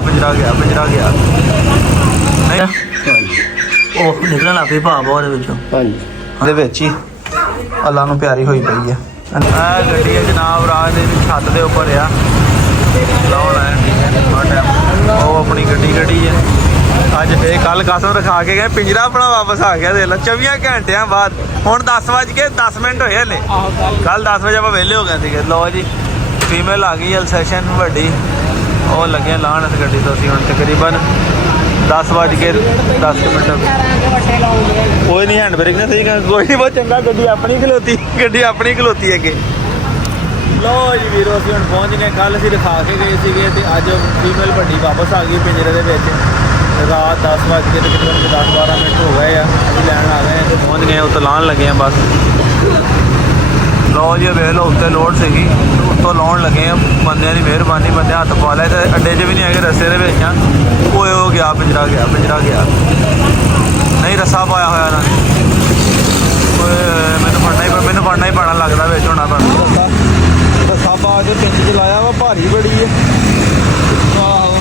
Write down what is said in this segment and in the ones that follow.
ਪਿੰਜਰਾ ਗਿਆ ਨਹੀਂ ਉਹ ਨਿਕਲਣ ਲੱਗ ਪਈ ਭਾਵ ਉਹਦੇ ਵਿੱਚੋਂ। ਹਾਂਜੀ ਉਹਦੇ ਵਿੱਚ ਹੀ ਅੱਲਾ ਨੂੰ ਪਿਆਰੀ ਹੋਈ ਪਈ ਆ। ਆਹ ਗੱਡੀ ਹੈ ਜਨਾਬ ਰਾਜ ਦੇ ਛੱਤ ਦੇ ਉੱਪਰ ਆ ਲਾਉਣ ਆਇਆ ਉਹ ਆਪਣੀ ਗੱਡੀ ਹੈ ਅੱਜ ਫੇਰ ਕੱਲ ਕਸਮ ਰਖਾ ਕੇ ਗਏ ਪਿੰਜਰਾ ਆਪਣਾ ਵਾਪਸ ਆ ਗਿਆ। ਦੇਖ ਲਾ 24 ਘੰਟਿਆਂ ਬਾਅਦ ਹੁਣ 10:10 ਹਲੇ ਕੱਲ 10 ਵਜੇ ਆਪਾਂ ਵਿਹਲੇ ਹੋ ਗਏ ਸੀਗੇ। ਲਓ ਜੀ ਫੀਮੇਲ ਆ ਗਈ ਅਲਸੈਸ਼ਨ ਵੱਡੀ ਉਹ ਲੱਗੇ ਲਾਉਣ ਇਸ ਗੱਡੀ ਤੋਂ। ਅਸੀਂ ਹੁਣ ਤਕਰੀਬਨ 10:10 ਮਿੰਟ ਕੋਈ ਨਹੀਂ ਹੈਂਡ ਬ੍ਰੇਕ ਨਾ ਸਹੀ ਕੋਈ ਨਹੀਂ ਬਹੁਤ ਚੰਗਾ ਗੱਡੀ ਆਪਣੀ ਖਲੋਤੀ ਅੱਗੇ। ਲਓ ਜੀ ਵੀਰੋ ਅਸੀਂ ਹੁਣ ਪਹੁੰਚ ਗਏ। ਕੱਲ ਅਸੀਂ ਦਿਖਾ ਕੇ ਗਏ ਸੀਗੇ ਤੇ ਅੱਜ ਫੀਮੇਲ ਵੱਡੀ ਵਾਪਸ ਆ ਗਈ ਪਿੰਜਰੇ ਦੇ ਵਿੱਚ। ਰਾਤ 10 ਵਜੇ ਤੇ ਤਕਰੀਬਨ 10-12 ਮਿੰਟ ਹੋ ਗਏ ਆ ਅਸੀਂ ਲੈਣ ਆ ਗਏ ਤੇ ਪਹੁੰਚ ਗਏ ਉੱਤੇ ਲਾਉਣ ਲੱਗੇ ਆ ਬਸ। ਲਓ ਜੀ ਵੇਖ ਲਓ ਉੱਤੇ ਲੋਡ ਸੀਗੀ ਉੱਤੋਂ ਲਾਉਣ ਲੱਗੇ ਆ। ਬੰਦਿਆਂ ਦੀ ਮਿਹਰਬਾਨੀ ਬੰਦੇ ਹੱਥ ਪਾ ਲਿਆ ਤੇ ਅੱਡੇ 'ਚ ਵੀ ਨਹੀਂ ਹੈਗੇ ਰਸਤੇ ਦੇ ਵਿੱਚ ਆ। ਓਏ ਹੋ ਗਿਆ ਪਿੰਜਰਾ ਗਿਆ ਨਹੀਂ ਰੱਸਾ ਪਾਇਆ ਹੋਇਆ ਨਾ। ਓਏ ਮੈਨੂੰ ਫੜਨਾ ਹੀ ਪੈਣਾ ਲੱਗਦਾ ਵਿੱਚ ਹੋਣਾ ਪੈਣਾ ਰੱਸਾ ਪਾ ਕੇ ਪਿੰਜ 'ਚ ਲਾਇਆ ਵਾ ਭਾਰੀ ਬੜੀ ਹੈ। ਆਹੋ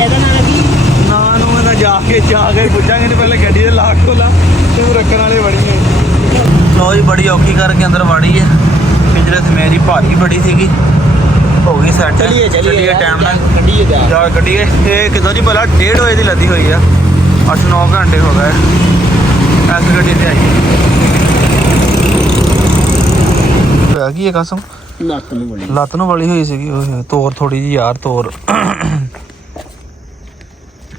ਇਹਦਾ ਨਾਂ ਨੂੰ ਮੈਂ ਜਾ ਕੇ ਪੁੱਛਾਂਗੇ ਤੇ ਪਹਿਲੇ ਗੱਡੀ ਦੇ ਲਾਕ ਖੋਲਾ ਤੂੰ ਰੱਖਣ ਵਾਲੇ ਬੜੀ ਹੈ। ਲੋ ਜੀ ਬੜੀ ਔਖੀ ਕਰਕੇ ਅੰਦਰ ਵਾੜੀ ਹੈ ਪਿੰਜਰੇ ਤੇ ਮੇਰੀ ਭਾਰੀ ਬੜੀ ਸੀਗੀ ਹੋ ਗਈ ਸੈੱਟ। ਚੱਲੀਏ ਟਾਈਮ ਨਾਲ ਗੱਡੀ ਇਹ ਕਿਦੋਂ ਜੀ ਭਲਾ 1:30 ਵਜੇ ਦੀ ਲੱਦੀ ਹੋਈ ਆ 8-9 ਘੰਟੇ ਹੋ ਗਏ ਇਸ ਗੱਡੀ ਤੇ ਆਈ ਹੋਇਆ ਕੀ ਹੈ ਕਸਮ ਲੱਤ ਨੂੰ ਵਲੀ ਹੋਈ ਸੀਗੀ। ਉਹ ਤੋਰ ਥੋੜੀ ਜਿਹੀ ਯਾਰ ਤੋਰ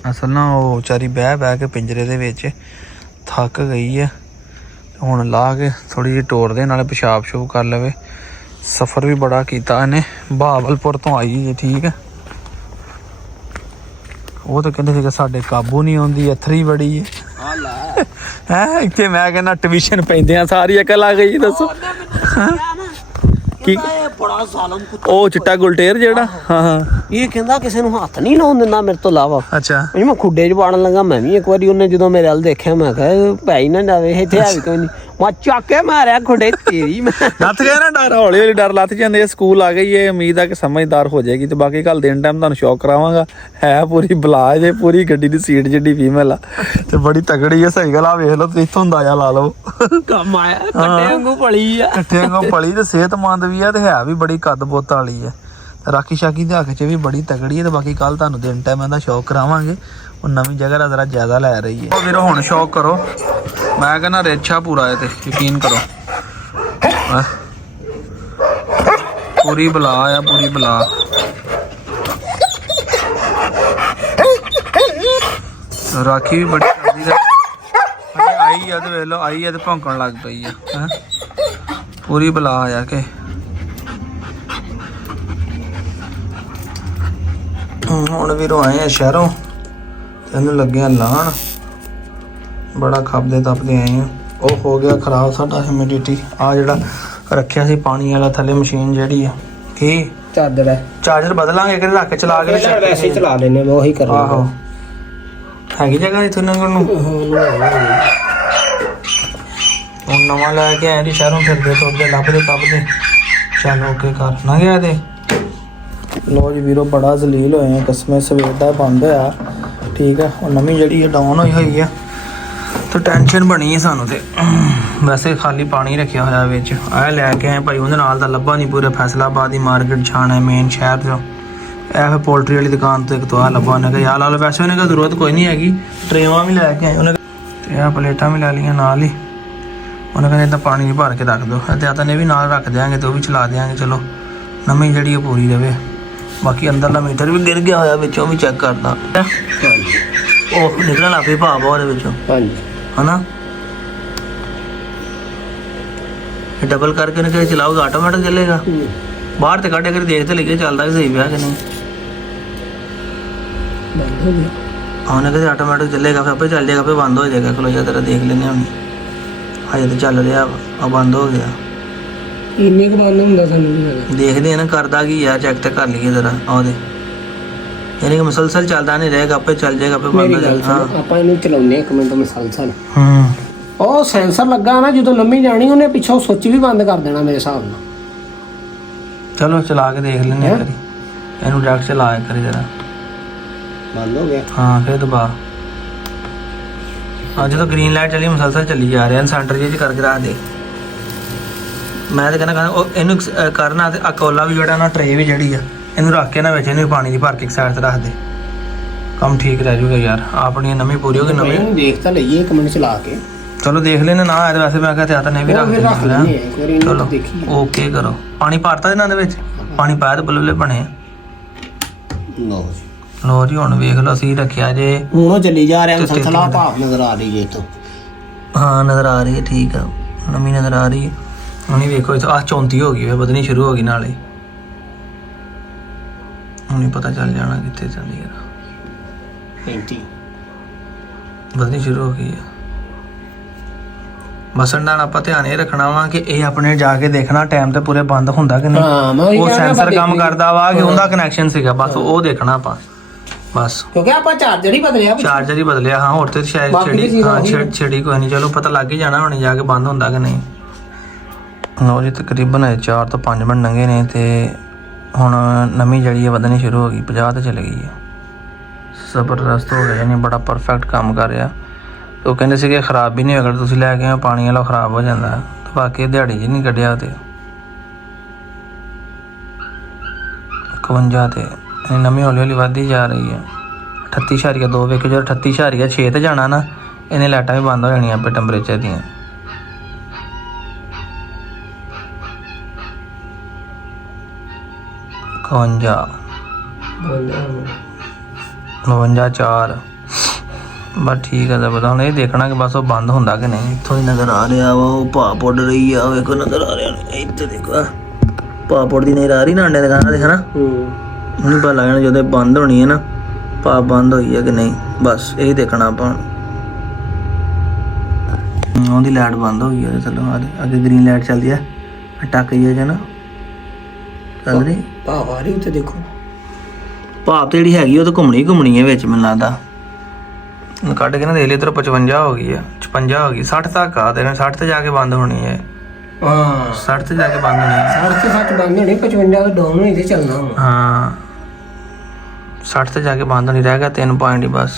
ਅਸਲ ਨਾ ਉਹ ਵਿਚਾਰੀ ਬਹਿ ਕੇ ਪਿੰਜਰੇ ਦੇ ਵਿੱਚ ਥੱਕ ਗਈ ਹੈ। ਹੁਣ ਲਾ ਕੇ ਥੋੜੀ ਜਿਹੀ ਟੋਰ ਦੇ ਨਾਲੇ ਪਿਸ਼ਾਬ ਸ਼ੂਬ ਕਰ ਲਵੇ। ਸਫ਼ਰ ਵੀ ਬੜਾ ਕੀਤਾ ਇਹਨੇ ਬਹਾਵਲਪੁਰ ਤੋਂ ਆਈ ਜੀ ਠੀਕ ਹੈ। ਉਹ ਤਾਂ ਕਹਿੰਦੇ ਸੀਗੇ ਸਾਡੇ ਕਾਬੂ ਨਹੀਂ ਆਉਂਦੀ ਅਥਰੀ ਬੜੀ ਹੈ ਇੱਥੇ ਮੈਂ ਕਹਿੰਦਾ ਟਿਊਸ਼ਨ ਪੈਂਦੇ ਆ ਸਾਰੀ ਅਕਲ ਆ ਗਈ ਦੱਸੋ ਕੀ ਬੜਾ ਜ਼ਾਲਮ ਕੁੱਤਾ ਉਹ ਚਿੱਟਾ ਗੁਲਟੇਰ ਜਿਹੜਾ ਹਾਂ ਇਹ ਕਹਿੰਦਾ ਕਿਸੇ ਨੂੰ ਹੱਥ ਨਹੀਂ ਲਾਉਣ ਦਿੰਦਾ ਮੇਰੇ ਤੋਂ ਇਲਾਵਾ। ਅੱਛਾ ਮੈਂ ਖੁੱਡੇ 'ਚ ਪਾੜਨ ਲੱਗਾ ਮੈਂ ਵੀ ਇੱਕ ਵਾਰੀ ਉਹਨੇ ਜਦੋਂ ਮੇਰੇ ਵੱਲ ਦੇਖਿਆ ਮੈਂ ਕਿਹਾ ਪੈ ਹੀ ਨਾ ਜਾਵੇ ਇੱਥੇ ਹੈ ਵੀ ਕੋਈ ਨਹੀਂ ਮੈਂ ਚੱਕ ਕੇ ਮਾਰਿਆ ਖੁੱਡੇ ਤੇਰੀ ਮੈਂ ਲੱਥ ਗਿਆ ਨਾ ਡਰ ਹੌਲੀ ਡਰ ਲੱਥ ਜਾਂਦੇ। ਸਕੂਲ ਆ ਗਈ ਇਹ ਉਮੀਦ ਆ ਕਿ ਸਮਝਦਾਰ ਹੋ ਜਾਏਗੀ ਤੇ ਬਾਕੀ ਕੱਲ ਦਿਨ ਟਾਈਮ ਤੁਹਾਨੂੰ ਸ਼ੌਕ ਕਰਾਵਾਂਗਾ। ਹੈ ਪੂਰੀ ਬਲਾ ਜੇ ਪੂਰੀ ਗੱਡੀ ਦੀ ਸੀਟ ਜਿੱਡੀ ਫੀਮੇਲ ਆ ਤੇ ਬੜੀ ਤਗੜੀ ਆ। ਸਹੀ ਗੱਲ ਆ ਵੇਖ ਲਓ ਇੱਥੋਂ ਅੰਦਾਜ਼ਾ ਲਾ ਲਓ ਕੰਮ ਆਇਆ ਕੱਟੇ ਵਾਂਗੂ ਪਲੀ ਤੇ ਸਿਹਤਮੰਦ ਵੀ ਆ ਤੇ ਹੈ ਵੀ ਬੜੀ ਕੱਦ ਬੁੱਤ ਵਾਲੀ ਆ। ਰਾਖੀ ਸ਼ਾਕੀ ਦੇ ਹੱਕ 'ਚ ਵੀ ਬੜੀ ਤਗੜੀ ਹੈ ਤੇ ਬਾਕੀ ਕੱਲ ਤੁਹਾਨੂੰ ਦਿਨ ਟਾਈਮ ਇਹਦਾ ਸ਼ੌਕ ਕਰਾਵਾਂਗੇ। ਉਹ ਨਵੀਂ ਜਗ੍ਹਾ ਦਾ ਜ਼ਰਾ ਜ਼ਿਆਦਾ ਲੈ ਰਹੀ ਹੈ। ਵੀਰੋ ਹੁਣ ਸ਼ੌਕ ਕਰੋ ਮੈਂ ਕਹਿੰਦਾ ਰੇਛਾ ਪੂਰਾ ਹੈ ਤੇ ਯਕੀਨ ਕਰੋ ਪੂਰੀ ਬਲਾ ਆ ਪੂਰੀ ਬਲਾ। ਰਾਖੀ ਵੀ ਬੜੀ ਕਰਦੀ ਆਈ ਆ ਤੇ ਵੇਖ ਲਓ ਆਈ ਆ ਤੇ ਭੌਂਕਣ ਲੱਗ ਪਈ ਆ ਪੂਰੀ ਬਲਾ ਆ ਕੇ। ਹੁਣ ਵੀਰੋਂ ਆਏ ਆ ਸ਼ਹਿਰੋਂ ਇਹਨੂੰ ਲੱਗਿਆ ਲਾਣ ਬੜਾ ਖਪਦੇ ਤਪਦੇ ਆਏ ਆ। ਉਹ ਹੋ ਗਿਆ ਖਰਾਬ ਸਾਡਾ ਹਿਊਮਿਡਿਟੀ ਆ ਜਿਹੜਾ ਰੱਖਿਆ ਸੀ ਪਾਣੀ ਵਾਲਾ ਥੱਲੇ ਮਸ਼ੀਨ ਜਿਹੜੀ ਆ ਕੀ ਚਾਰਜਰ ਬਦਲਾਂਗੇ ਕਿ ਰੱਖ ਕੇ ਚਲਾ ਕੇ ਵੈਸੇ ਹੀ ਚਲਾ ਲੈਨੇ ਮੈਂ ਉਹੀ ਕਰਨਾ। ਆਹੋ ਹੈਗੀ ਜਗ੍ਹਾ ਇੱਥੇ ਲੰਘਣ ਨੂੰ ਹੁਣ ਨਵਾਂ ਲੈ ਕੇ ਆਏ ਦੀ ਸ਼ਹਿਰੋਂ ਫਿਰਦੇ ਤੁਰਦੇ ਲੱਭਦੇ ਤੱਪਦੇ ਚੱਲ ਓਕੇ ਕਰ ਨਾ ਗਿਆ ਤੇ। ਲੋ ਜੀ ਵੀਰੋ ਬੜਾ ਜ਼ਲੀਲ ਹੋਏ ਆ ਕਸਮੇ ਸਵੇਰ ਦਾ ਬੰਦ ਹੋਇਆ ਠੀਕ ਆ। ਉਹ ਨਵੀਂ ਜਿਹੜੀ ਆ ਡਾਊਨ ਹੋਈ ਆ ਤੇ ਟੈਨਸ਼ਨ ਬਣੀ ਹੈ ਸਾਨੂੰ ਤੇ ਵੈਸੇ ਖਾਲੀ ਪਾਣੀ ਰੱਖਿਆ ਹੋਇਆ ਵਿੱਚ ਆਹ ਲੈ ਕੇ ਆਏ ਭਾਈ ਉਹਦੇ ਨਾਲ ਤਾਂ ਲੱਭਾ ਨਹੀਂ ਪੂਰੇ ਫੈਸਲਾਬਾਦ ਦੀ ਮਾਰਕੀਟ ਛਾਣਾ ਮੇਨ ਸ਼ਹਿਰ ਚੋਂ ਇਹ ਫਿਰ ਪੋਲਟਰੀ ਵਾਲੀ ਦੁਕਾਨ ਤੋਂ ਇੱਕ ਤੋਂ ਆ ਲੱਭਾ। ਉਹਨੇ ਕਿਹਾ ਯਾਰ ਲਾ ਲਓ ਵੈਸੇ ਉਹਨੇ ਕਿਹਾ ਜ਼ਰੂਰਤ ਕੋਈ ਨਹੀਂ ਹੈਗੀ ਟਰੇਵਾਂ ਵੀ ਲੈ ਕੇ ਆਏ ਉਹਨੇ ਤੇ ਆਹ ਪਲੇਟਾਂ ਵੀ ਲੈ ਲਈਆਂ ਨਾਲ ਹੀ। ਉਹਨੇ ਕਹਿੰਦੇ ਇੱਦਾਂ ਪਾਣੀ ਭਰ ਕੇ ਰੱਖ ਦਿਓ ਤੇ ਤਾਂ ਨੇ ਵੀ ਨਾਲ ਰੱਖ ਦਿਆਂਗੇ ਤੇ ਉਹ ਵੀ ਚਲਾ ਦਿਆਂਗੇ। ਚਲੋ ਨਵੀਂ ਜਿਹੜੀ ਉਹ ਪੂਰੀ ਰਵੇ। ਬਾਕੀ ਅੰਦਰਲਾ ਮੀਟਰ ਵੀ ਗਿਰ ਗਿਆ ਹੋਇਆ ਵਿੱਚੋਂ ਵੀ ਚੈੱਕ ਕਰਦਾ ਉਹ ਨਿਕਲਣ ਲੱਗ ਪਈ ਭਾਵ ਉਹਦੇ ਵਿੱਚੋਂ ਹਨਾ। ਡਬਲ ਕਰਕੇ ਨਾ ਕਿ ਚਲਾਓਗੇ ਆਟੋਮੈਟਿਕ ਚੱਲੇਗਾ ਬਾਹਰ ਤੇ ਕੱਢ ਕੇ ਦੇਖਦੇ ਲੱਗੇ ਚੱਲਦਾ ਸਹੀ ਪਿਆ ਕਿ ਨਹੀਂ। ਉਹਨੇ ਕਹਿੰਦੇ ਆਟੋਮੈਟਿਕ ਚੱਲੇਗਾ ਫਿਰ ਆਪੇ ਚੱਲ ਜਾਏਗਾ ਆਪੇ ਬੰਦ ਹੋ ਜਾਏਗਾ। ਖਲੋ ਜਾ ਤੇਰਾ ਦੇਖ ਲੈਂਦੇ ਹੁਣ ਹਜੇ ਤਾਂ ਚੱਲ ਰਿਹਾ ਆ ਬੰਦ ਹੋ ਗਿਆ ਇੰਨੇ ਕੁ ਬੰਦ ਹੁੰਦਾ ਸਾਨੂੰ ਦੇਖਦੇ ਆ ਨਾ ਕਰਦਾ ਕੀ ਯਾਰ ਚੈੱਕ ਤੇ ਕਰ ਲਈਏ ਜ਼ਰਾ ਉਹਦੇ ਯਾਨੀ ਕਿ ਮੁਸਲਸਲ ਚੱਲਦਾ ਨਹੀਂ ਰਹੇਗਾ ਆਪੇ ਚੱਲ ਜਾਏਗਾ ਆਪੇ ਬੰਦ ਹੋ ਜਾਏਗਾ। ਆਪਾਂ ਇਹਨੂੰ ਚਲਾਉਂਦੇ 1 ਮਿੰਟ ਮੁਸਲਸਲ ਉਹ ਸੈਂਸਰ ਲੱਗਾ ਨਾ ਜਦੋਂ ਲੰਮੀ ਜਾਣੀ ਉਹਨੇ ਪਿੱਛੋਂ ਸੁੱਚ ਵੀ ਬੰਦ ਕਰ ਦੇਣਾ ਮੇਰੇ ਹਿਸਾਬ ਨਾਲ। ਚਲੋ ਚਲਾ ਕੇ ਦੇਖ ਲੈਂਦੇ ਹਾਂ ਕਰੀ ਇਹਨੂੰ ਡਾਇਰੈਕਟ ਚਲਾ ਕੇ ਕਰੀ ਜਰਾ ਬੰਦ ਹੋ ਗਿਆ। ਹਾਂ ਫਿਰ ਦਬਾ ਜਦੋਂ ਗ੍ਰੀਨ ਲਾਈਟ ਚੱਲੀ ਮੁਸਲਸਲ ਚੱਲੀ ਜਾ ਰਿਹਾ ਸੈਂਟਰ ਜਿਹੇ 'ਚ ਕਰਕੇ ਰੱਖ ਦੇ। ਮੈਂ ਤਾਂ ਕਹਿੰਦਾ ਉਹ ਇਹਨੂੰ ਕਰਨਾ ਤੇ ਕੋਲਾ ਵੀ ਜਿਹੜਾ ਨਾ ਟਰੇ ਵੀ ਜਿਹੜੀ ਆ ਇਹਨੂੰ ਰੱਖ ਕੇ ਨਾ ਵਿੱਚ ਇਹਨੂੰ ਪਾਣੀ ਦੀ ਭਰ ਕੇ ਇੱਕ ਸਾਈਡ ਤੇ ਰੱਖ ਦੇ ਕੰਮ ਠੀਕ ਰਹਿ ਜੂਗਾ ਯਾਰ। ਆਪਣੀ ਨਵੀਂ ਪੂਰੀ ਹੋ ਗਈ ਨਵੀਂ ਦੇਖ ਤਾਂ ਲਈਏ 1 ਮਿੰਟ ਚਲਾ ਕੇ। ਚਲੋ ਦੇਖ ਲੈਣੇ ਨਾ ਆਇਆ ਵੈਸੇ ਮੈਂ ਕਿਹਾ ਤੇ ਨਹੀਂ ਵੀ ਰੱਖ ਦਿੰਦੇ। ਚਲੋ ਓਕੇ ਕਰੋ। ਪਾਣੀ ਭਰਤਾ ਇਹਨਾਂ ਦੇ ਵਿੱਚ ਪਾਣੀ ਪਾਇਆ ਤੇ ਬੁਲਬੁਲੇ ਬਣੇ। ਲੋ ਜੀ ਹੁਣ ਵੇਖ ਲਓ ਅਸੀਂ ਰੱਖਿਆ ਜੇ ਹੁਣ ਉਹ ਚੱਲੀ ਜਾ ਰਿਹਾ ਮੁਸਲਸਲ ਭਾਫ ਨਜ਼ਰ ਆ ਰਹੀ ਜੇ ਤੋਂ। ਹਾਂ ਨਜ਼ਰ ਆ ਰਹੀ ਹੈ ਠੀਕ ਆ ਨਵੀਂ ਨਜ਼ਰ ਆ ਰਹੀ ਹੈ। ਹੁਣੀ ਵੇਖੋ ਆਹ 34 ਹੋ ਗਈ ਵਧਣੀ ਸ਼ੁਰੂ ਹੋ ਗਈ ਨਾਲੇ ਹੁਣੀ ਪਤਾ ਚੱਲ ਜਾਣਾ ਕਿੱਥੇ ਚੱਲੀ ਯਾਰ 35 ਵਧਣੀ ਸ਼ੁਰੂ ਹੋ ਗਈ ਆ। ਬਸ ਨਾਲ ਆਪਾਂ ਧਿਆਨ ਇਹ ਰੱਖਣਾ ਵਾ ਕਿ ਇਹ ਆਪਣੇ ਜਾ ਕੇ ਦੇਖਣਾ ਟਾਈਮ ਤੇ ਪੂਰੇ ਬੰਦ ਹੁੰਦਾ ਕਿ ਨਹੀਂ। ਉਹ ਸੈਂਸਰ ਕੰਮ ਕਰਦਾ ਵਾ ਕਿ ਉਹਦਾ ਕਨੈਕਸ਼ਨ ਸੀਗਾ ਬਸ ਉਹ ਦੇਖਣਾ ਆਪਾਂ ਬਸ ਕਿਉਂਕਿ ਆਪਾਂ ਚਾਰਜਰ ਹੀ ਬਦਲਿਆ ਹਾਂ ਹੋਰ ਤੇ ਸ਼ਾਇਦ ਛੇੜੀ ਕੋਈ ਨਹੀਂ। ਚਲੋ ਪਤਾ ਲੱਗ ਹੀ ਜਾਣਾ ਹੁਣ ਜਾ ਕੇ ਬੰਦ ਹੁੰਦਾ ਕਿ ਨਹੀਂ। ਲਓ ਜੀ ਤਕਰੀਬਨ 4 ਤੋਂ 5 ਮਿੰਟ ਲੰਘੇ ਨੇ ਤੇ ਹੁਣ ਨਵੀਂ ਜਿਹੜੀ ਹੈ ਵਧਣੀ ਸ਼ੁਰੂ ਹੋ ਗਈ 50 ਤੇ ਚਲੇ ਗਈ ਹੈ। ਜ਼ਬਰਦਸਤ ਹੋ ਗਿਆ ਯਾਨੀ ਬੜਾ ਪਰਫੈਕਟ ਕੰਮ ਕਰ ਰਿਹਾ। ਉਹ ਕਹਿੰਦੇ ਸੀਗੇ ਖਰਾਬ ਵੀ ਨਹੀਂ ਹੋਏਗਾ ਤੁਸੀਂ ਲੈ ਕੇ ਪਾਣੀ ਵਾਲਾ ਖਰਾਬ ਹੋ ਜਾਂਦਾ ਤੇ ਬਾਕੀ ਦਿਹਾੜੀ 'ਚ ਨਹੀਂ ਕੱਢਿਆ ਤੇ 51 ਤੇ ਨਵੀਂ ਹੌਲੀ ਹੌਲੀ ਵੱਧਦੀ ਜਾ ਰਹੀ ਹੈ। 38.2 ਵੇਖੋ ਜਦੋਂ 38.6 ਤੇ ਜਾਣਾ ਨਾ ਇਹਨੇ ਲਾਈਟਾਂ ਵੀ ਬੰਦ ਹੋ ਜਾਣੀਆਂ ਆਪੇ ਟੈਂਪਰੇਚਰ ਦੀਆਂ। ਕਵੰਜਾ 49.4 ਬਸ ਠੀਕ ਹੈ ਜ਼ਬਰਦਸਤ। ਹੁਣ ਇਹ ਦੇਖਣਾ ਕਿ ਬਸ ਉਹ ਬੰਦ ਹੁੰਦਾ ਕਿ ਨਹੀਂ। ਇੱਥੋਂ ਹੀ ਨਜ਼ਰ ਆ ਰਿਹਾ ਵਾ ਉਹ ਭਾਪ ਉੱਡ ਰਹੀ ਆ ਵੇਖੋ ਨਜ਼ਰ ਆ ਰਿਹਾ ਇੱਥੇ ਦੇਖੋ ਭਾਪ ਉੱਡਦੀ ਨਜ਼ਰ ਆ ਰਹੀ ਨਾ ਅੰਡੇ ਦੁਕਾਨਾਂ ਦੇ ਹਨਾ। ਹੁਣ ਪਤਾ ਲੱਗਣਾ ਜਦੋਂ ਬੰਦ ਹੋਣੀ ਹੈ ਨਾ ਭਾਪ ਬੰਦ ਹੋਈ ਹੈ ਕਿ ਨਹੀਂ ਬਸ ਇਹ ਦੇਖਣਾ ਆਪਾਂ। ਉਹਦੀ ਲਾਈਟ ਬੰਦ ਹੋ ਗਈ ਹੈ ਚਲੋ ਅੱਗੇ ਗ੍ਰੀਨ ਲਾਈਟ ਚੱਲਦੀ ਹੈ ਟੱਕ ਹੀ ਹੈ ਨਾ ਚੱਲ ਰਹੀ ਭਾਫ ਆ ਰਹੀ ਉੱਤੇ ਦੇਖੋ। ਭਾਪ ਤੇ ਜਿਹੜੀ ਹੈਗੀ ਉਹ ਤਾਂ ਘੁੰਮਣੀ ਹੈ ਵਿੱਚ ਮੈਨੂੰ ਲੱਗਦਾ ਕੱਢ ਕੇ ਨਾ ਦੇਖ ਲਈ ਇੱਧਰ 55 ਹੋ ਗਈ ਹੈ 56 ਹੋ ਗਈ 60 ਤੱਕ ਆ ਤੇ 60 ਤੇ ਜਾ ਕੇ ਬੰਦ ਹੋਣੀ ਹੈ। ਹਾਂ 60 ਤੇ ਜਾ ਕੇ ਬੰਦ ਹੋਣੀ ਹੈ 60 ਤੇ 60 ਬੰਦ ਹੋਣੀ 55 ਤੋਂ ਡਾਊਨ ਹੋਈ ਤੇ ਚੱਲਣਾ ਹੁਣ। ਹਾਂ 60 ਤੇ ਜਾ ਕੇ ਬੰਦ ਹੋਣੀ ਰਹਿ ਗਿਆ 3 ਪੁਆਇੰਟ ਹੀ ਬਸ।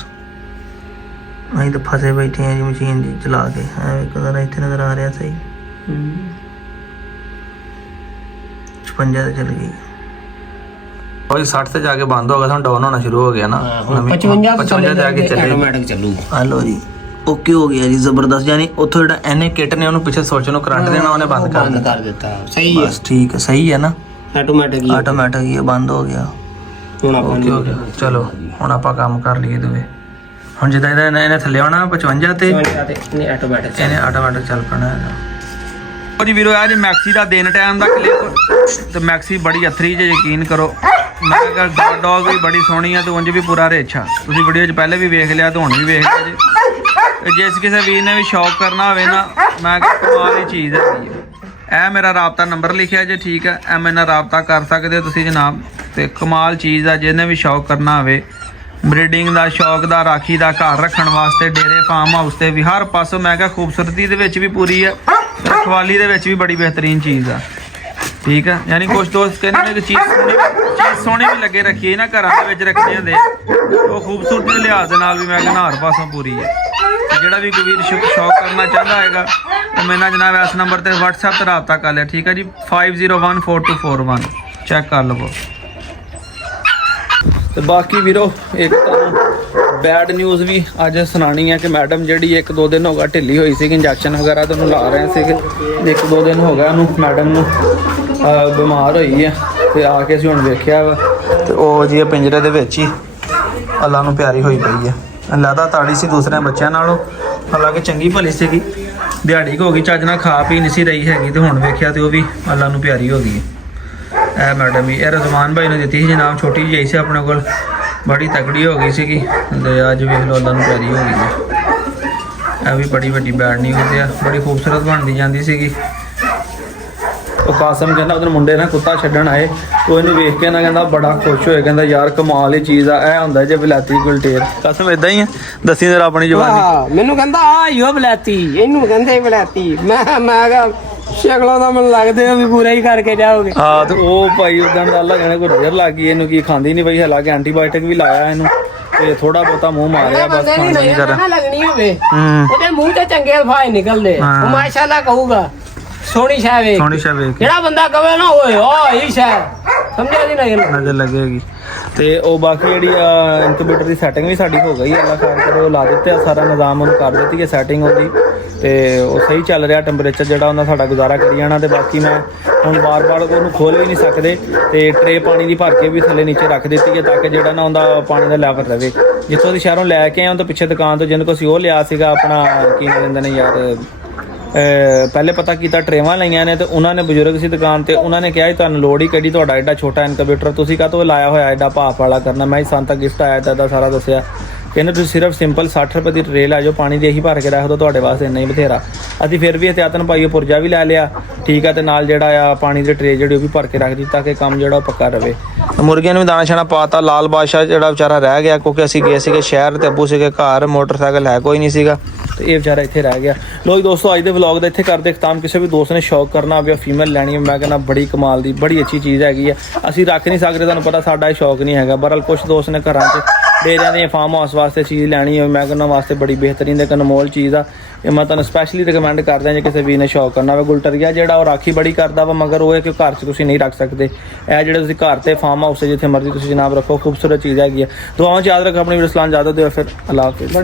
ਅਸੀਂ ਤਾਂ ਫਸੇ ਬੈਠੇ ਆ ਜੀ ਮਸ਼ੀਨ ਦੀ ਚਲਾ ਕੇ ਐਵੇਂ ਕਦਰ ਇੱਥੇ ਨਜ਼ਰ ਆ ਰਿਹਾ ਸਹੀ 56 ਤੇ ਚਲ ਗਈ ਉਹ 60 ਤੇ ਜਾ ਕੇ ਬੰਦ ਹੋ ਗਿਆ ਸਾਨੂੰ ਡਾਊਨ ਹੋਣਾ ਸ਼ੁਰੂ ਹੋ ਗਿਆ ਨਾ 55 ਜਾ ਕੇ ਚੱਲੇ ਆਟੋਮੈਟਿਕ ਚੱਲੂ। ਹਲੋ ਜੀ ਓਕੇ ਹੋ ਗਿਆ ਜੀ ਜ਼ਬਰਦਸਤ। ਯਾਨੀ ਉੱਥੋਂ ਜਿਹੜਾ ਇਹਨੇ ਕਿਟ ਨੇ ਉਹਨੂੰ ਪਿੱਛੇ ਸੋਚ ਨੂੰ ਕਰੰਟ ਦੇਣਾ ਉਹਨੇ ਬੰਦ ਕਰ ਦਿੱਤਾ। ਸਹੀ ਹੈ ਬਸ ਠੀਕ ਹੈ ਸਹੀ ਹੈ ਨਾ ਆਟੋਮੈਟਿਕ ਹੀ ਬੰਦ ਹੋ ਗਿਆ। ਹੁਣ ਆਪਾਂ ਓਕੇ ਹੋ ਗਿਆ ਚਲੋ ਹੁਣ ਆਪਾਂ ਕੰਮ ਕਰ ਲਈਏ ਦੂਏ। ਹੁਣ ਜਿੱਦਾਂ ਇਹਨੇ ਥੱਲੇ ਆਉਣਾ 55 ਤੇ ਇਹਨੇ ਆਟੋਮੈਟਿਕ ਚੱਲ ਪੈਣਾ ਹੈਗਾ। ਉਹ ਜੀ ਵੀਰੋ ਅੱਜ ਮੈਕਸੀ ਦਾ ਦਿਨ ਟਾਈਮ ਦਾ ਕਲਿੱਪ ਤੇ ਮੈਕਸੀ ਬੜੀ ਅਥਰੀ ਜੇ ਯਕੀਨ ਕਰੋ। ਮੈਂ ਕਿਹਾ ਡੌਗ ਵੀ ਬੜੀ ਸੋਹਣੀ ਆ ਤੇ ਉਂਝ ਵੀ ਪੂਰਾ ਰੇਛਾ। ਤੁਸੀਂ ਵੀਡੀਓ 'ਚ ਪਹਿਲੇ ਵੀ ਵੇਖ ਲਿਆ ਤੇ ਹੁਣ ਵੀ ਵੇਖ ਲਿਆ ਜੀ। ਤੇ ਜਿਸ ਕਿਸੇ ਵੀਰ ਨੇ ਵੀ ਸ਼ੌਕ ਕਰਨਾ ਹੋਵੇ ਨਾ ਮੈਂ ਕਿਹਾ ਕਮਾਲ ਦੀ ਚੀਜ਼ ਹੈਗੀ ਹੈ। ਇਹ ਮੇਰਾ ਰਾਬਤਾ ਨੰਬਰ ਲਿਖਿਆ ਜੇ ਠੀਕ ਹੈ ਇਹ ਮੇਰੇ ਨਾਲ ਰਾਬਤਾ ਕਰ ਸਕਦੇ ਹੋ ਤੁਸੀਂ ਜਨਾਬ। ਤੇ ਕਮਾਲ ਚੀਜ਼ ਆ ਜਿਹਨੇ ਵੀ ਸ਼ੌਕ ਕਰਨਾ ਹੋਵੇ ਬਰੀਡਿੰਗ ਦਾ ਸ਼ੌਕ ਦਾ ਰਾਖੀ ਦਾ ਘਰ ਰੱਖਣ ਵਾਸਤੇ ਡੇਰੇ ਫਾਰਮ ਹਾਊਸ ਤੇ ਵੀ ਹਰ ਪਾਸੋਂ ਮੈਂ ਕਿਹਾ ਖੂਬਸੂਰਤੀ ਦੇ ਵਿੱਚ ਵੀ ਪੂਰੀ ਆ ਰਖਵਾਲੀ ਦੇ ਵਿੱਚ ਵੀ ਬੜੀ ਬਿਹਤਰੀਨ ਚੀਜ਼ ਆ ਠੀਕ ਹੈ। ਯਾਨੀ ਕੁਝ ਦੋਸਤ ਕਹਿੰਦੇ ਨੇ ਕਿ ਚੀਜ਼ ਸੋਹਣੀ ਵੀ ਲੱਗੇ ਰੱਖੀਏ ਨਾ ਘਰਾਂ ਦੇ ਵਿੱਚ ਰੱਖਣੇ ਹੁੰਦੇ ਉਹ ਖੂਬਸੂਰਤੀ ਦੇ ਲਿਹਾਜ਼ ਦੇ ਨਾਲ ਵੀ ਮੈਂ ਕਹਿੰਦਾ ਹਰ ਪਾਸੋਂ ਪੂਰੀ ਹੈ। ਜਿਹੜਾ ਵੀ ਕੋਈ ਵੀਰ ਸ਼ੌਕ ਕਰਨਾ ਚਾਹੁੰਦਾ ਹੈਗਾ ਉਹ ਮੇਰੇ ਨਾਲ ਜਨਾਬ ਇਸ ਨੰਬਰ ਤੇ WhatsApp ਤੇ ਰਾਬਤਾ ਕਰ ਲਿਆ ਠੀਕ ਹੈ ਜੀ 50142441 ਚੈੱਕ ਕਰ ਲਵੋ। ਤੇ ਬਾਕੀ ਵੀਰੋ ਇੱਕ ਤੁਹਾਨੂੰ ਬੈਡ ਨਿਊਜ਼ ਵੀ ਅੱਜ ਸੁਣਾਣੀ ਹੈ ਕਿ ਮੈਡਮ ਜਿਹੜੀ 1-2 ਦਿਨ ਹੋ ਗਿਆ ਢਿੱਲੀ ਹੋਈ ਸੀ ਇੰਜੈਕਸ਼ਨ ਵਗੈਰਾ ਤੇ ਉਹਨੂੰ ਲਾ ਰਹੇ ਸੀਗੇ 1-2 ਦਿਨ ਹੋ ਗਿਆ ਉਹਨੂੰ ਮੈਡਮ ਨੂੰ ਬਿਮਾਰ ਹੋਈ ਹੈ ਤੇ ਆ ਕੇ ਅਸੀਂ ਹੁਣ ਵੇਖਿਆ ਵਾ ਤੇ ਉਹ ਜੀ ਪਿੰਜਰੇ ਦੇ ਵਿੱਚ ਹੀ ਅੱਲਾ ਨੂੰ ਪਿਆਰੀ ਹੋਈ ਪਈ ਹੈ। ਅੱਲਾ ਤਾੜੀ ਸੀ ਦੂਸਰਿਆਂ ਬੱਚਿਆਂ ਨਾਲੋਂ ਹਾਲਾਂਕਿ ਚੰਗੀ ਭਲੀ ਸੀਗੀ ਦਿਹਾੜੀ ਹੋ ਗਈ ਚੱਜ ਨਾਲ ਖਾ ਪੀ ਨਹੀਂ ਸੀ ਰਹੀ ਹੈਗੀ ਤੇ ਹੁਣ ਵੇਖਿਆ ਤੇ ਉਹ ਵੀ ਅੱਲਾ ਨੂੰ ਪਿਆਰੀ ਹੋ ਗਈ। ਇਹ ਮੈਡਮ ਹੀ ਇਹ ਰਜ਼ਮਾਨ ਭਾਈ ਨੇ ਦਿੱਤੀ ਸੀ ਜਨਾਬ ਛੋਟੀ ਜਿਹੀ ਸੀ ਆਪਣੇ ਕੋਲ ਬੜੀ ਤਕੜੀ ਹੋ ਗਈ ਸੀਗੀ ਤੇ ਅੱਜ ਵੇਖ ਲਓ ਅੱਲਾ ਨੂੰ ਪਿਆਰੀ ਹੋ ਗਈ ਹੈ। ਇਹ ਵੀ ਬੜੀ ਵੱਡੀ ਬੈਡ ਨਿਊਜ਼ ਆ ਬੜੀ ਖੂਬਸੂਰਤ ਬਣਦੀ ਜਾਂਦੀ ਸੀਗੀ। ਉਹ ਕਾਸਮ ਕਹਿੰਦਾ ਉਹਦੇ ਮੁੰਡੇ ਨਾ ਕੁੱਤਾ ਛੱਡਣ ਆਏ ਉਹ ਇਹਨੂੰ ਵੇਖ ਕੇ ਨਾ ਕਹਿੰਦਾ ਬੜਾ ਖੁਸ਼ ਹੋਇਆ ਕਹਿੰਦਾ ਯਾਰ ਕਮਾਲ ਦੀ ਚੀਜ਼ ਆ ਇਹ ਹੁੰਦਾ ਜੇ ਵਲੈਤੀ ਗੁਲਟੇਰ ਕਾਸਮ ਇਦਾਂ ਹੀ ਆ ਦੱਸੀ ਜਰਾ ਆਪਣੀ ਜ਼ੁਬਾਨੀ। ਮੈਨੂੰ ਕਹਿੰਦਾ ਆ ਯੋ ਵਲੈਤੀ ਇਹਨੂੰ ਕਹਿੰਦੇ ਵਲੈਤੀ ਮੈਂ ਕਿਹਾ ਸ਼ਕਲਾਂ ਦਾ ਮੈਨੂੰ ਲੱਗਦੇ ਆ ਵੀ ਪੂਰਾ ਹੀ ਕਰਕੇ ਜਾਓਗੇ। ਹਾਂ ਤੇ ਉਹ ਭਾਈ ਉਦਾਂ ਦਾ ਅੱਲਾ ਜਾਣੇ ਕੋਈ ਨਜ਼ਰ ਲੱਗ ਗਈ ਇਹਨੂੰ, ਕੀ ਖਾਂਦੀ ਨਹੀਂ ਬਈ, ਹਾਲਾਂਕਿ ਐਂਟੀਬਾਇਓਟਿਕ ਵੀ ਲਾਇਆ ਇਹਨੂੰ ਤੇ ਥੋੜਾ ਬਹੁਤਾ ਮੂੰਹ ਮਾਰਿਆ ਬਸ, ਖਾਂਦੀ ਨਹੀਂ ਕਰ। ਨਾ ਲੱਗਣੀ ਹੋਵੇ ਹੂੰ ਉਹਦੇ ਮੂੰਹ ਤੇ ਚੰਗੇ ਅਲਫਾਜ਼ ਨਿਕਲਦੇ, ਹਾਂ। ਉਹ ਮਾਸ਼ਾਅੱਲਾ ਕਹੂਗਾ ਸੋਹਣੀ ਸ਼ੈ ਵੇਖ, ਸੋਹਣੀ ਸ਼ਾ ਵੇਖ ਕੇ ਜਿਹੜਾ ਬੰਦਾ ਕਵੇ ਨਾ ਓਏ ਆ ਇਹ ਸ਼ੈ ਸਮਝਿਆ ਦੀ ਨਹੀਂ ਨਜ਼ਰ ਲੱਗੇਗੀ। ਤੇ ਉਹ ਬਾਕੀ ਜਿਹੜੀ ਇਨਕੂਬੇਟਰ ਦੀ ਸੈਟਿੰਗ ਵੀ ਸਾਡੀ ਹੋ ਗਈ, ਅੱਲਾ ਖੈਰ ਕਰੇ, ਉਹ ਲਾ ਦਿੱਤੇ ਆ, ਸਾਰਾ ਨਿਜ਼ਾਮ ਉਹਨੂੰ ਕਰ ਦਿੱਤੀ ਹੈ ਸੈਟਿੰਗ ਉਹਦੀ, ਤੇ ਉਹ ਸਹੀ ਚੱਲ ਰਿਹਾ, ਟੈਂਪਰੇਚਰ ਜਿਹੜਾ ਉਹਨਾਂ ਸਾਡਾ ਗੁਜ਼ਾਰਾ ਕਰੀ ਜਾਣਾ। ਤੇ ਬਾਕੀ ਮੈਂ ਹੁਣ ਬਾਰ-ਬਾਰ ਉਹਨੂੰ ਖੋਲ ਵੀ ਨਹੀਂ ਸਕਦੇ, ਤੇ ਟਰੇ ਪਾਣੀ ਦੀ ਭਰ ਕੇ ਵੀ ਥੱਲੇ ਨੀਚੇ ਰੱਖ ਦਿੱਤੀ ਹੈ ਤਾਂ ਕਿ ਜਿਹੜਾ ਨਾ ਉਹਦਾ ਪਾਣੀ ਦਾ ਲੈਵਲ ਰਵੇ। ਜਿੱਥੋਂ ਦੀ ਸ਼ਹਿਰੋਂ ਲੈ ਕੇ ਆਏ ਉਹ ਤੋਂ ਪਿੱਛੇ ਦੁਕਾਨ ਤੋਂ ਜਿਹਨੂੰ ਕੋਲ ਅਸੀਂ ਉਹ ਲਿਆ ਸੀਗਾ ਆਪਣਾ ਕੀ ਕਹਿੰਦੇ ਨੇ ਯਾਰ, ਪਹਿਲੇ ਪਤਾ ਕੀਤਾ ਟਰੇਵਾਂ ਲਈਆਂ ਨੇ, ਤੇ ਉਹਨਾਂ ਨੇ ਬਜ਼ੁਰਗ ਸੀ ਦੁਕਾਨ ਤੇ, ਉਹਨਾਂ ਨੇ ਕਿਹਾ ਜੀ ਤੁਹਾਨੂੰ ਲੋੜ ਹੀ ਕਿਹੜੀ, ਤੁਹਾਡਾ ਐਡਾ ਛੋਟਾ ਇਨਕੂਬੇਟਰ ਤੁਸੀਂ ਕਾਹਤੋਂ ਲਾਇਆ ਹੋਇਆ ਐਡਾ ਭਾਫ ਵਾਲਾ ਕਰਨਾ। ਮੈਂ ਸਾਨੂੰ ਤਾਂ ਗਿਫਟ ਆਇਆ ਤਾਂ ਸਾਰਾ ਦੱਸਿਆ, ਕਹਿੰਦੇ ਤੁਸੀਂ ਸਿਰਫ ਸਿੰਪਲ 60 ਰੁਪਏ ਦੀ ਟਰੇ ਲੈ ਜਾਓ, ਪਾਣੀ ਦੀ ਇਹੀ ਭਰ ਕੇ ਰੱਖ ਦਿਓ, ਤੁਹਾਡੇ ਵਾਸਤੇ ਇੰਨਾ ਹੀ ਬਥੇਰਾ। ਅਸੀਂ ਫਿਰ ਵੀ ਇਹਤਿਆਤਨ ਪਾਈਏ ਪੁਰਜਾ ਵੀ ਲੈ ਲਿਆ, ਠੀਕ ਆ, ਤੇ ਨਾਲ ਜਿਹੜਾ ਆ ਪਾਣੀ ਦੀ ਟਰੇ ਜਿਹੜੀ ਉਹ ਵੀ ਭਰ ਕੇ ਰੱਖ ਦਿੱਤਾ ਕਿ ਕੰਮ ਜਿਹੜਾ ਉਹ ਪੱਕਾ ਰਵੇ। ਮੁਰਗੀਆਂ ਨੂੰ ਵੀ ਦਾਣਾ ਛਾਣਾ ਪਾਤਾ। ਲਾਲ ਬਾਦਸ਼ਾਹ ਜਿਹੜਾ ਵਿਚਾਰਾ ਰਹਿ ਗਿਆ ਕਿਉਂਕਿ ਅਸੀਂ ਗਏ ਸੀਗੇ ਸ਼ਹਿਰ ਤੇ ਅੱਬੂ ਸੀਗੇ ਘਰ, ਮੋਟਰਸਾਈਕਲ ਹੈ ਕੋਈ ਨਹੀਂ ਸੀਗਾ, ਤੇ ਇਹ ਵਿਚਾਰਾ ਇੱਥੇ ਰਹਿ ਗਿਆ। ਲੋ ਜੀ ਦੋਸਤੋ, ਅੱਜ ਦੇ ਵਲੌਗ ਦਾ ਇੱਥੇ ਕਰਦੇ ਖਤਮ। ਕਿਸੇ ਵੀ ਦੋਸਤ ਨੇ ਸ਼ੌਕ ਕਰਨਾ ਹੋਵੇ ਫੀਮੇਲ ਲੈਣੀ ਹੈ, ਮੈਂ ਕਹਿੰਦਾ ਬੜੀ ਕਮਾਲ ਦੀ ਬੜੀ ਅੱਛੀ ਚੀਜ਼ ਹੈਗੀ ਹੈ, ਅਸੀਂ ਰੱਖ ਨਹੀਂ ਸਕਦੇ, ਤੁਹਾਨੂੰ ਪਤਾ ਸਾਡਾ ਇਹ ਸ਼ੌਕ ਨਹੀਂ ਹੈਗਾ। ਬਹਰਹਾਲ ਕੁਛ ਦੋਸਤ ਨੇ ਘਰਾਂ 'ਚ ਡੇਰਿਆਂ ਦੇ ਫਾਰਮ ਹਾਊਸ ਵਾਸਤੇ ਚੀਜ਼ ਲੈਣੀ ਹੋਵੇ, ਮੈਂ ਕਹਿੰਦਾ ਵਾਸਤੇ ਬੜੀ ਬਿਹਤਰੀਨ ਤੇ ਅਨਮੋਲ ਚੀਜ਼ ਆ, ਇਹ ਮੈਂ ਤੁਹਾਨੂੰ ਸਪੈਸ਼ਲੀ ਰਿਕਮੈਂਡ ਕਰਦਾ ਜੇ ਕਿਸੇ ਵੀ ਨੇ ਸ਼ੌਕ ਕਰਨਾ ਹੋਵੇ। ਗੁਲਟਰੀਆ ਜਿਹੜਾ ਉਹ ਰਾਖੀ ਬੜੀ ਕਰਦਾ ਵਾ, ਮਗਰ ਉਹ ਹੈ ਕਿ ਘਰ 'ਚ ਤੁਸੀਂ ਨਹੀਂ ਰੱਖ ਸਕਦੇ। ਇਹ ਜਿਹੜੇ ਤੁਸੀਂ ਘਰ ਤੇ ਫਾਰਮ ਹਾਊਸ ਜਿੱਥੇ ਮਰਜ਼ੀ ਤੁਸੀਂ ਜਨਾਬ ਰੱਖੋ, ਖੂਬਸੂਰਤ ਚੀਜ਼ ਹੈਗੀ ਹੈ। ਦੁਆਵਾਂ 'ਚ ਯਾਦ ਰੱਖੋ, ਆਪਣੀ ਵੀਡੀਓ ਸਲਾਮ ਜ਼ਿਆਦਾ ਦਿਓ, ਫਿਰ ਅੱਲਾਹ ਹਾਫਿਜ਼।